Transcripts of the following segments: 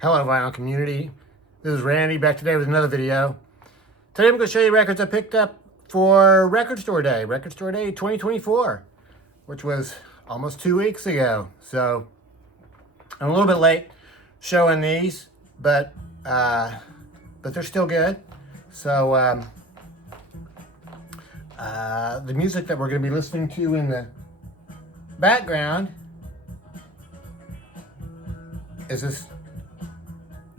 Hello, vinyl community. This is Randy back today with another video. Today I'm going to show you records I picked up for Record Store Day 2024, which was almost 2 weeks ago. So I'm a little bit late showing these, but they're still good. So the music that we're going to be listening to in the background is this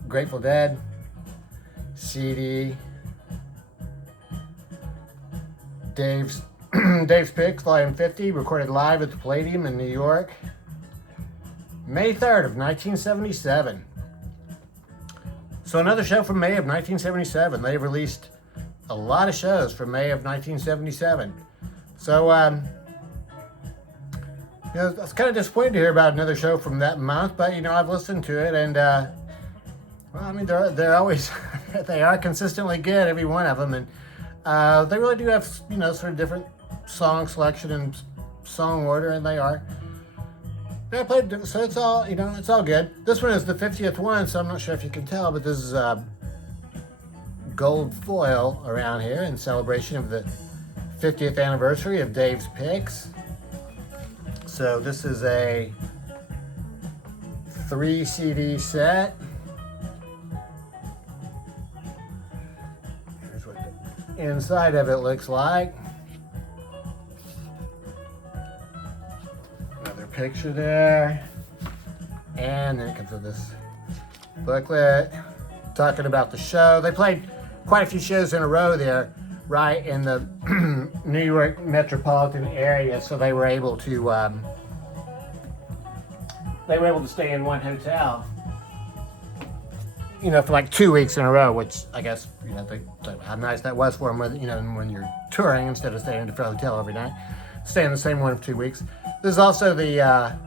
Grateful Dead CD, Dave's Picks, Volume 50, recorded live at the Palladium in New York, May 3rd of 1977. So another show from May of 1977. They've released a lot of shows from May of 1977. So, I was kind of disappointed to hear about another show from that month, but, I've listened to it, and, well, I mean, they're always, they are consistently good, every one of them, and they really do have, sort of different song selection and song order, and they played, so it's all, it's all good. This one is the 50th one, so I'm not sure if you can tell, but this is gold foil around here in celebration of the 50th anniversary of Dave's Picks. So this is a 3 CD set. Here's what the inside of it looks like. Another picture there. And then it comes with this booklet talking about the show. They played quite a few shows in a row there, right in the New York metropolitan area, so they were able to stay in one hotel, for like 2 weeks in a row, which I guess, how nice that was for them, when you're touring instead of staying in a different hotel every night, stay in the same one for 2 weeks. This is also the,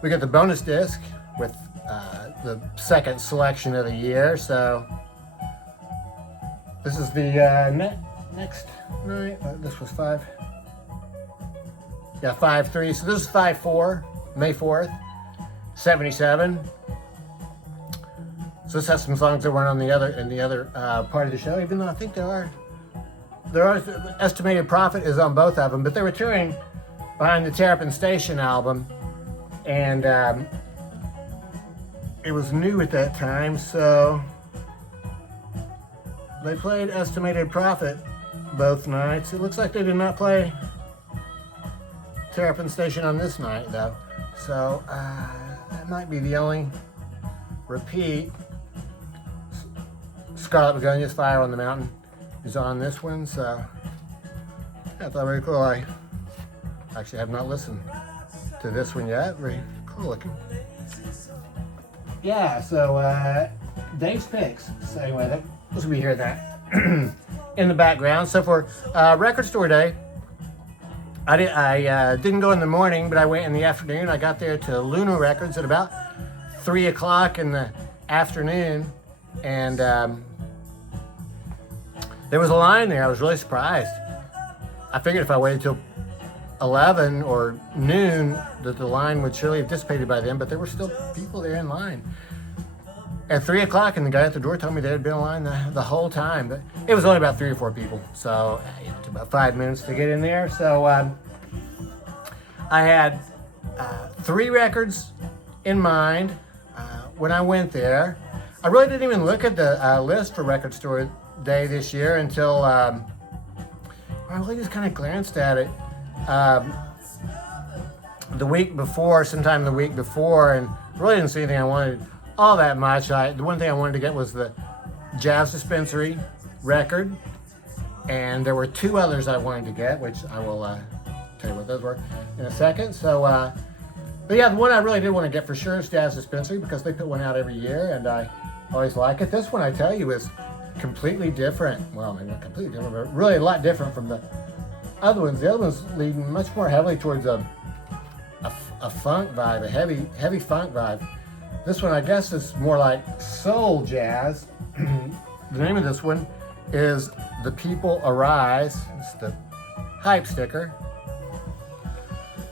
we got the bonus disc with the second selection of the year, so this is the next night. This was 5. Yeah, 5/3. So this is 5/4, May 4th, 77. So this has some songs that weren't on the other part of the show, even though I think there are estimated profit is on both of them. But they were touring behind the Terrapin Station album, and it was new at that time, so they played estimated profit both nights. It looks like they did not play Terrapin Station on this night, though. So that might be the only repeat. Scarlet Begonia's Fire on the Mountain is on this one, so I thought very cool. I actually have not listened to this one yet. Very cool looking. Yeah, so Dave's Picks. So anyway, we hear that in the background. So for Record Store Day, I didn't go in the morning, but I went in the afternoon. I got there to Luna Records at about 3 o'clock in the afternoon, and there was a line there. I was really surprised. I figured if I waited till 11 or noon that the line would surely have dissipated by then, but there were still people there in line at 3 o'clock, and the guy at the door told me there had been a line the whole time, but it was only about 3 or 4 people, so it took about 5 minutes to get in there. So I had 3 records in mind when I went there. I really didn't even look at the list for Record Store Day this year until I really just kind of glanced at it sometime the week before, and really didn't see anything I wanted all that much. The one thing I wanted to get was the Jazz Dispensary record, and there were 2 others I wanted to get, which I will tell you what those were in a second. So, but yeah, the one I really did want to get for sure is Jazz Dispensary, because they put one out every year, and I always like it. This one, I tell you, is completely different. Well, maybe not completely different, but really a lot different from the other ones. The other ones lead much more heavily towards a funk vibe, a heavy funk vibe. This one, I guess, is more like soul jazz. The name of this one is The People Arise. It's the hype sticker.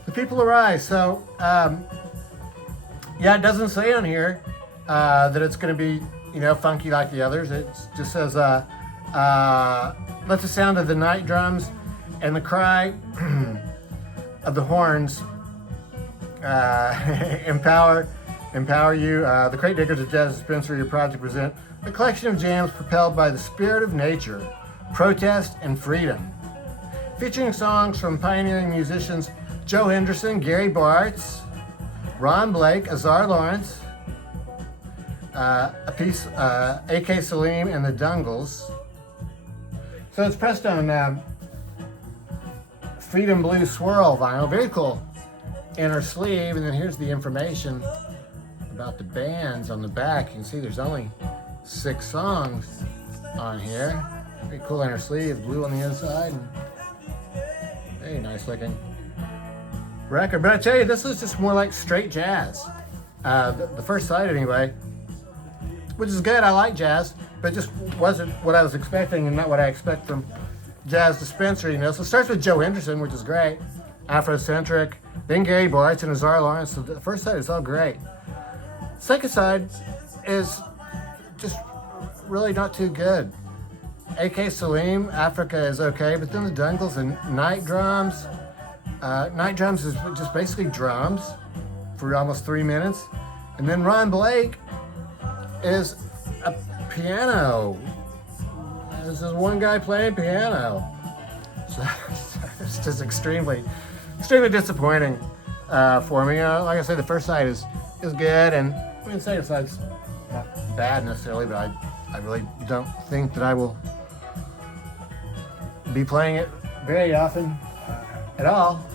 The People Arise. So, yeah, it doesn't say on here that it's going to be, funky like the others. It just says, let the sound of the night drums and the cry of the horns empower you. The Crate Diggers of Jazz Dispensary are proud to present a collection of jams propelled by the spirit of nature, protest, and freedom. Featuring songs from pioneering musicians Joe Henderson, Gary Bartz, Ron Blake, Azar Lawrence, A.K. Salim, and the Dungles. So it's pressed on Freedom Blue Swirl vinyl. Very cool inner sleeve. And then here's the information about the bands on the back. You can see there's only 6 songs on here. Pretty cool inner sleeve, blue on the inside. And very nice looking record. But I tell you, this is just more like straight jazz. The first side anyway, which is good. I like jazz, but it just wasn't what I was expecting and not what I expect from Jazz Dispensary. So it starts with Joe Henderson, which is great, Afrocentric, then Gary Bartz and Azar Lawrence. So the first side is all great. Second side is just really not too good. A.K. Salim, Africa is okay, but then the Dungles and Night Drums. Night Drums is just basically drums for almost 3 minutes. And then Ron Blake is a piano. This is one guy playing piano. So it's just extremely disappointing for me. Like I said, the first side is good, and the second side's not bad necessarily, but I really don't think that I will be playing it very often at all.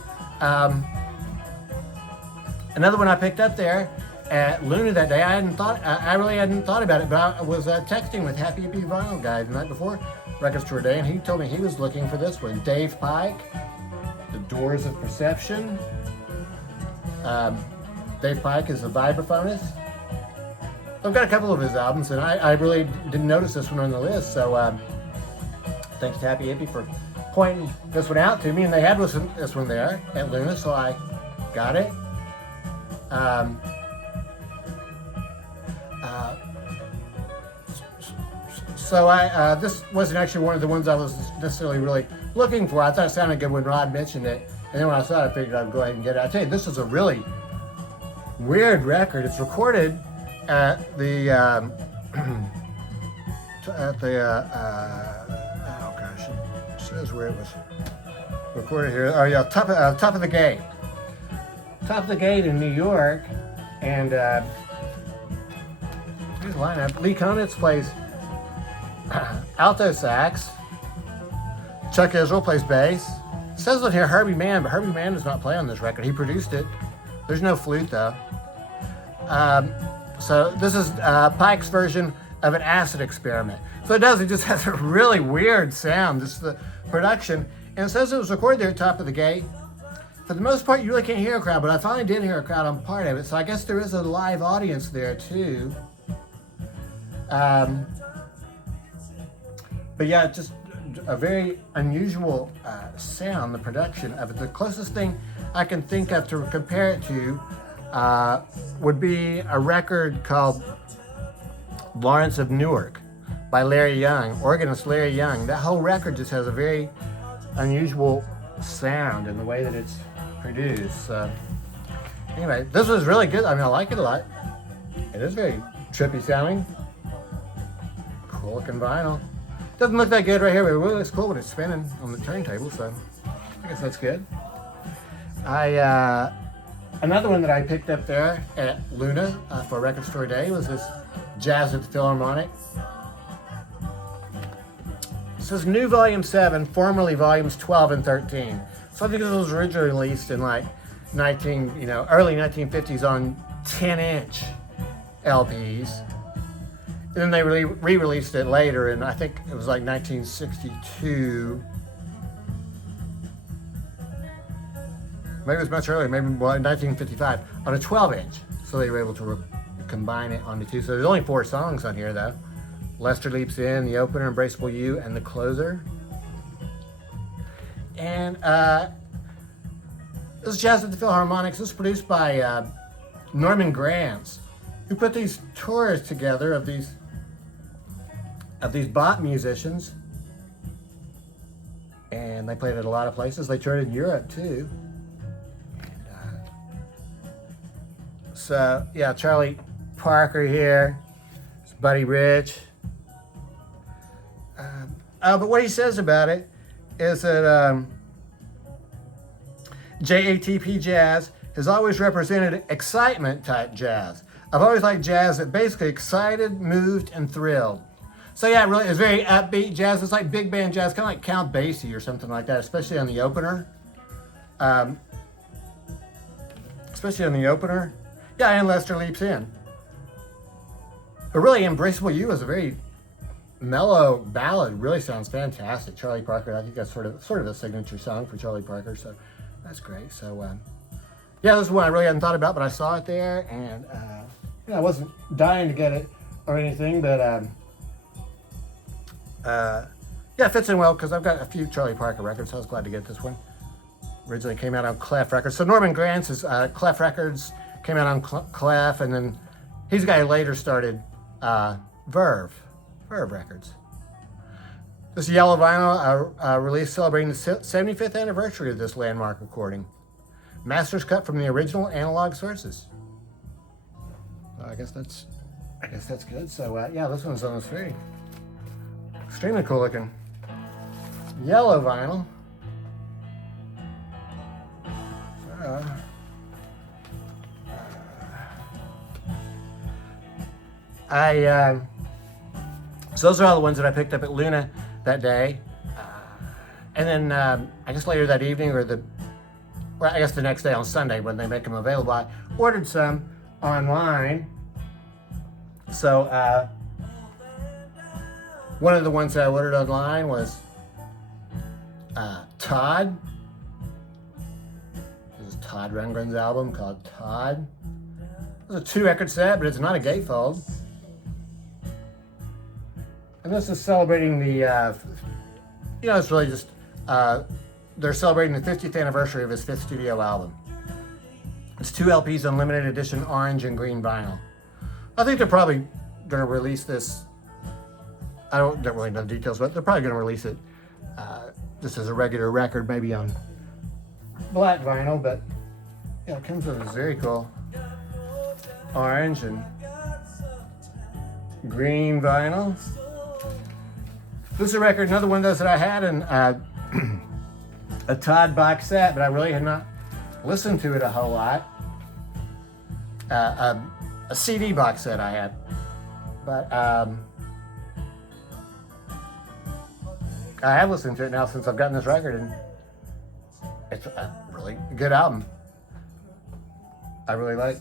Another one I picked up there at Luna that day, I really hadn't thought about it, but I was texting with Happy Hippie Vinyl Guy the night before Record Store Day, and he told me he was looking for this one. Dave Pike, The Doors of Perception. Dave Pike is a vibraphonist. I've got a couple of his albums, and I really didn't notice this one on the list, so thanks to Happy Hippie for pointing this one out to me, and they had this one there at Luna, so I got it. So this wasn't actually one of the ones I was necessarily really looking for. I thought it sounded good when Rod mentioned it, and then when I saw it, I figured I'd go ahead and get it. I tell you, this is a really weird record. It's recorded at the oh gosh, it says where it was recorded here. Oh yeah, top of the Gate. Top of the Gate in New York, and here's the lineup. Lee Konitz plays alto sax. Chuck Israel plays bass. It says on here Herbie Mann, but Herbie Mann does not play on this record. He produced it. There's no flute though. So this is Pike's version of an acid experiment. So it just has a really weird sound. This is the production. And it says it was recorded there at Top of the Gate. For the most part, you really can't hear a crowd, but I finally did hear a crowd on part of it. So I guess there is a live audience there too. But yeah, just a very unusual sound, the production of it. The closest thing I can think of to compare it to would be a record called Lawrence of Newark by Larry Young, organist Larry Young. That whole record just has a very unusual sound in the way that it's produced. Anyway, this was really good. I mean, I like it a lot. It is very trippy sounding. Cool looking vinyl. Doesn't look that good right here, but it really looks cool when it's spinning on the turntable, so I guess that's good. Another one that I picked up there at Luna for Record Store Day was this Jazz at the Philharmonic. It says New Volume 7, formerly Volumes 12 and 13. So I think it was originally released in like early 1950s on 10-inch LPs. And then they re-released it later, and I think it was like 1962. Maybe it was much earlier, maybe 1955, on a 12-inch. So they were able to combine it onto two. So there's only 4 songs on here, though. Lester Leaps In, the opener, Embraceable You, and the closer. And this is Jazz at the Philharmonic. This is produced by Norman Granz, who put these tours together of these bot musicians, and they played at a lot of places. They toured in Europe too. And, so yeah, Charlie Parker here, it's Buddy Rich. But what he says about it is that JATP jazz has always represented excitement type jazz. I've always liked jazz that basically excited, moved, and thrilled. So yeah, really, it's very upbeat jazz. It's like big band jazz, kind of like Count Basie or something like that, especially on the opener. Yeah, and Lester Leaps In. But really, Embraceable You is a very mellow ballad. Really sounds fantastic. Charlie Parker, I think that's sort of a signature song for Charlie Parker, so that's great. So yeah, this is one I really hadn't thought about, but I saw it there, and I wasn't dying to get it or anything, but yeah, it fits in well because I've got a few Charlie Parker records, so I was glad to get this one. Originally came out on Clef Records. So Norman Grantz's Clef Records came out on Clef, and then he's the guy who later started Verve Records. This yellow vinyl release celebrating the 75th anniversary of this landmark recording. Masters cut from the original analog sources. I guess that's good. So yeah, this one's on the very extremely cool looking yellow vinyl. So those are all the ones that I picked up at Luna that day, and then I guess later that evening, or I guess the next day on Sunday when they make them available, I ordered some online. So one of the ones that I ordered online was Todd. This is Todd Rundgren's album called Todd. It's a 2-record set, but it's not a gatefold. And this is celebrating the, it's really just, they're celebrating the 50th anniversary of his 5th studio album. It's 2 LPs on limited edition orange and green vinyl. I think they're probably going to release this, I don't really know the details, but they're probably going to release it just as a regular record, maybe on black vinyl, but yeah, it comes with a very cool orange and green vinyl. This is a record, another one of those that I had in a Todd box set, but I really had not listened to it a whole lot. A CD box set I had, but I have listened to it now since I've gotten this record, and it's a really good album. I really like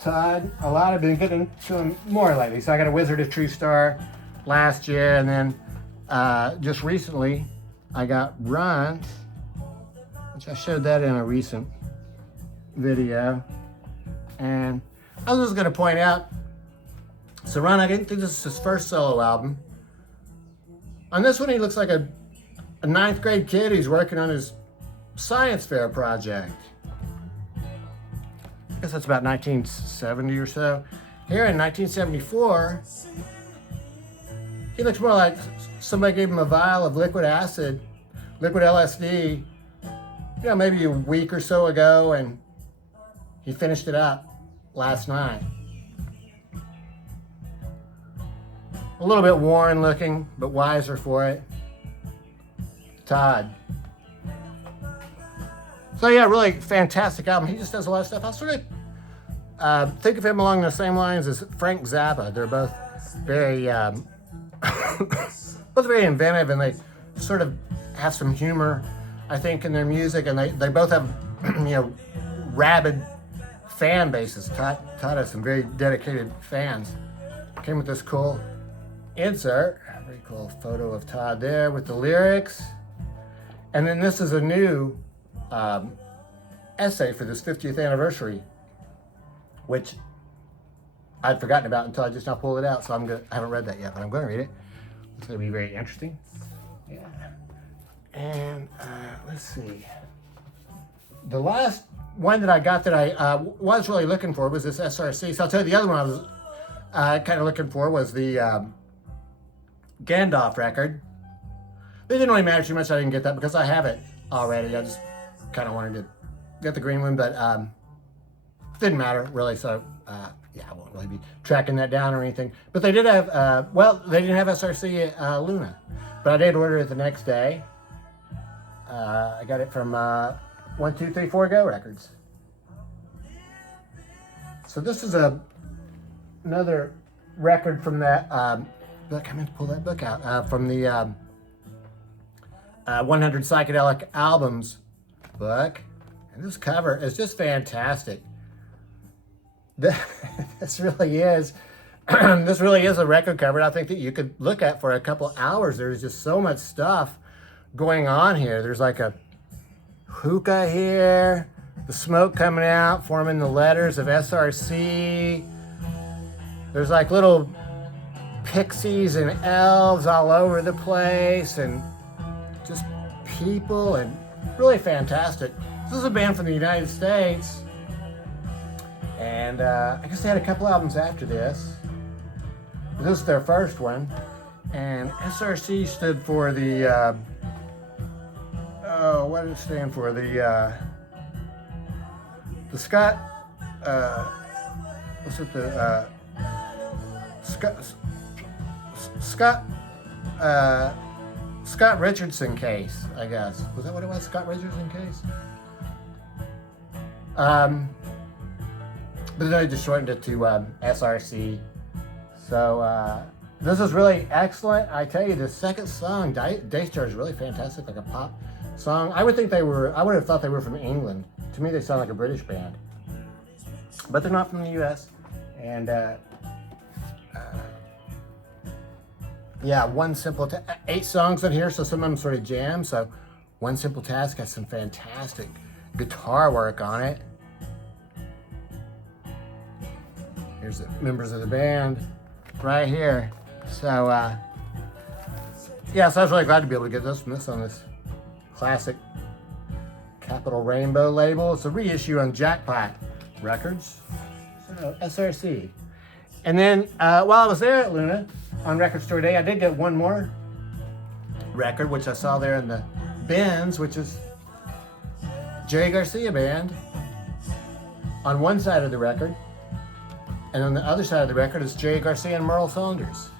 Todd a lot. I've been getting to him more lately. So I got a Wizard of True Star last year, and then just recently I got Runt, which I showed that in a recent video. And I was just going to point out, so Runt, I didn't think this is his first solo album. On this one, he looks like a 9th grade kid who's working on his science fair project. I guess that's about 1970 or so. Here in 1974, he looks more like somebody gave him a vial of liquid acid, liquid LSD, maybe a week or so ago, and he finished it up last night. A little bit worn looking, but wiser for it. Todd. So yeah, really fantastic album. He just does a lot of stuff. I sort of think of him along the same lines as Frank Zappa. They're both very, both very inventive, and they sort of have some humor, I think, in their music. And they both have, rabid fan bases. Todd has some very dedicated fans. Came with this cool insert, a very cool photo of Todd there with the lyrics. And then this is a new essay for this 50th anniversary, which I'd forgotten about until I just now pulled it out. So I haven't read that yet, but I'm going to read it. It's going to be very interesting. Yeah. And let's see. The last one that I got that I was really looking for was this SRC. So I'll tell you, the other one I was kind of looking for was the Gandalf record. It didn't really matter too much. I didn't get that because I have it already. I just kind of wanted to get the green one, but didn't matter really. So yeah, I won't really be tracking that down or anything. But they did have, well, they didn't have SRC Luna, but I did order it the next day. I got it from 1234 Go Records. So this is another record from that book. I meant to pull that book out from the 100 Psychedelic Albums book. And this cover is just fantastic. This really is. This really is a record cover. I think that you could look at for a couple hours. There's just so much stuff going on here. There's like a hookah here, the smoke coming out, forming the letters of SRC. There's like little pixies and elves all over the place, and just people, and really fantastic. This is a band from the United States, and I guess they had a couple albums after this. This is their first one, and SRC stood for the what did it stand for? The Scott, what's it? The Scott Richardson case, I guess. Was that what it was? Scott Richardson case? But then they just shortened it to SRC. So this is really excellent. I tell you, the second song, Daystar, is really fantastic, like a pop song. I would have thought they were from England. To me, they sound like a British band. But they're not from the US. And yeah, One Simple 8 songs in here, so some of them sort of jam. So One Simple Task has some fantastic guitar work on it. Here's the members of the band right here. So yeah, so I was really glad to be able to get this on this classic Capital Rainbow label. It's a reissue on Jackpot Records. So SRC. And then while I was there at Luna on Record Store Day, I did get one more record, which I saw there in the bins, which is Jerry Garcia Band on one side of the record. And on the other side of the record is Jerry Garcia and Merl Saunders.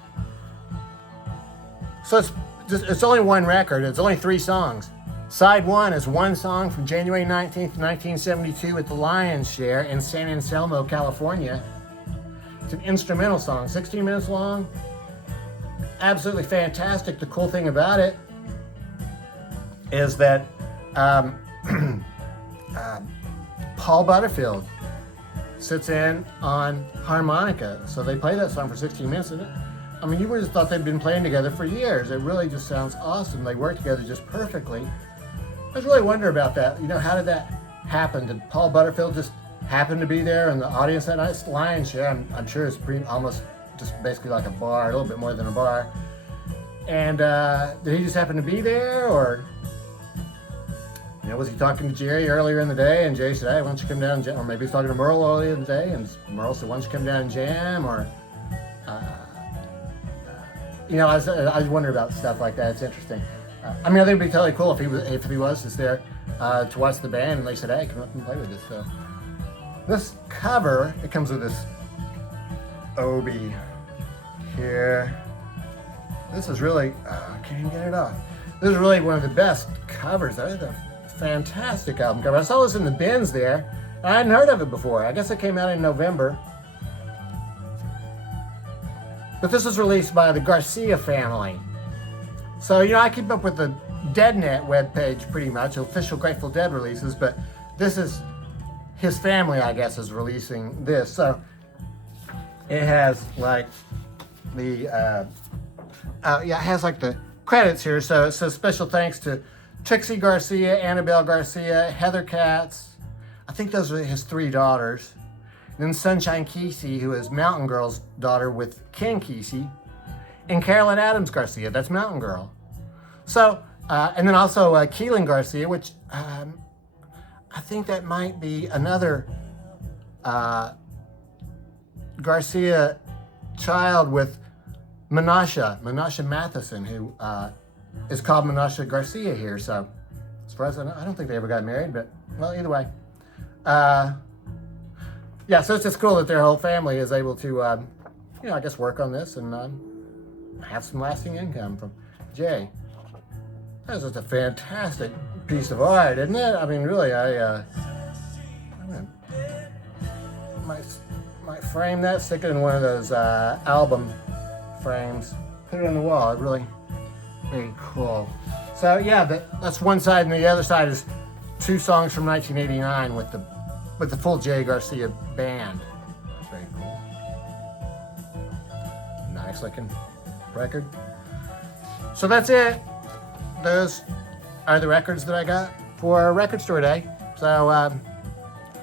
So it's only one record. It's only 3 songs. Side 1 is one song from January 19th, 1972 at the Lion's Share in San Anselmo, California. It's an instrumental song, 16 minutes long. Absolutely fantastic. The cool thing about it is that Paul Butterfield sits in on harmonica. So they play that song for 16 minutes. And I mean, you would have thought they'd been playing together for years. It really just sounds awesome. They work together just perfectly. I was really wondering about that. You know, how did that happen? Did Paul Butterfield just happen to be there in the audience that night? It's the Lion's Share. I'm sure it's almost just basically like a bar, a little bit more than a bar. And did he just happen to be there, or you know, was he talking to Jerry earlier in the day, and Jerry said, "Hey, why don't you come down and jam?" Or maybe he's talking to Merl earlier in the day, and Merl said, "Why don't you come down and jam?" Or you know, I wonder about stuff like that. It's interesting. I mean, I think it'd be totally cool if he was just there to watch the band, and they said, "Hey, come up and play with us." So this cover, it comes with this Obi here. This is really, I can't even get it off. This is really one of the best covers. That is a fantastic album cover. I saw this in the bins there. I hadn't heard of it before. I guess it came out in November. But this was released by the Garcia family. So, you know, I keep up with the DeadNet webpage pretty much, official Grateful Dead releases, but this is his family, I guess, is releasing this. So it has like the, it has like the credits here. So it says special thanks to Trixie Garcia, Annabelle Garcia, Heather Katz. I think those are his 3 daughters. Then Sunshine Kesey, who is Mountain Girl's daughter with Ken Kesey, and Carolyn Adams Garcia, that's Mountain Girl. So, and then also Keelan Garcia, which I I think that might be another Garcia child with Menashe Matheson, who is called Menashe Garcia here. So as far as I know, I don't think they ever got married, but well, either way. Yeah, so it's just cool that their whole family is able to, I guess work on this and have some lasting income from Jay. That's just a fantastic piece of art, isn't it? I mean, really, I might frame that, stick it in one of those album frames, put it on the wall. It really, very cool. So yeah, that's one side, and the other side is 2 songs from 1989 with the full Jay Garcia band. That's very cool. Nice looking record. So that's it. Those are the records that I got for Record Store Day. So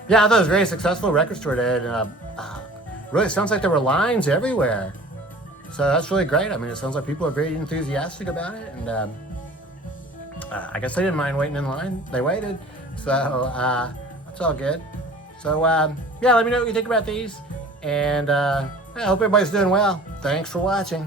yeah, I thought it was a very successful Record Store Day, and really sounds like there were lines everywhere. So that's really great. I mean, it sounds like people are very enthusiastic about it, and I guess they didn't mind waiting in line. They waited, so that's all good. So yeah, let me know what you think about these, and I hope everybody's doing well. Thanks for watching.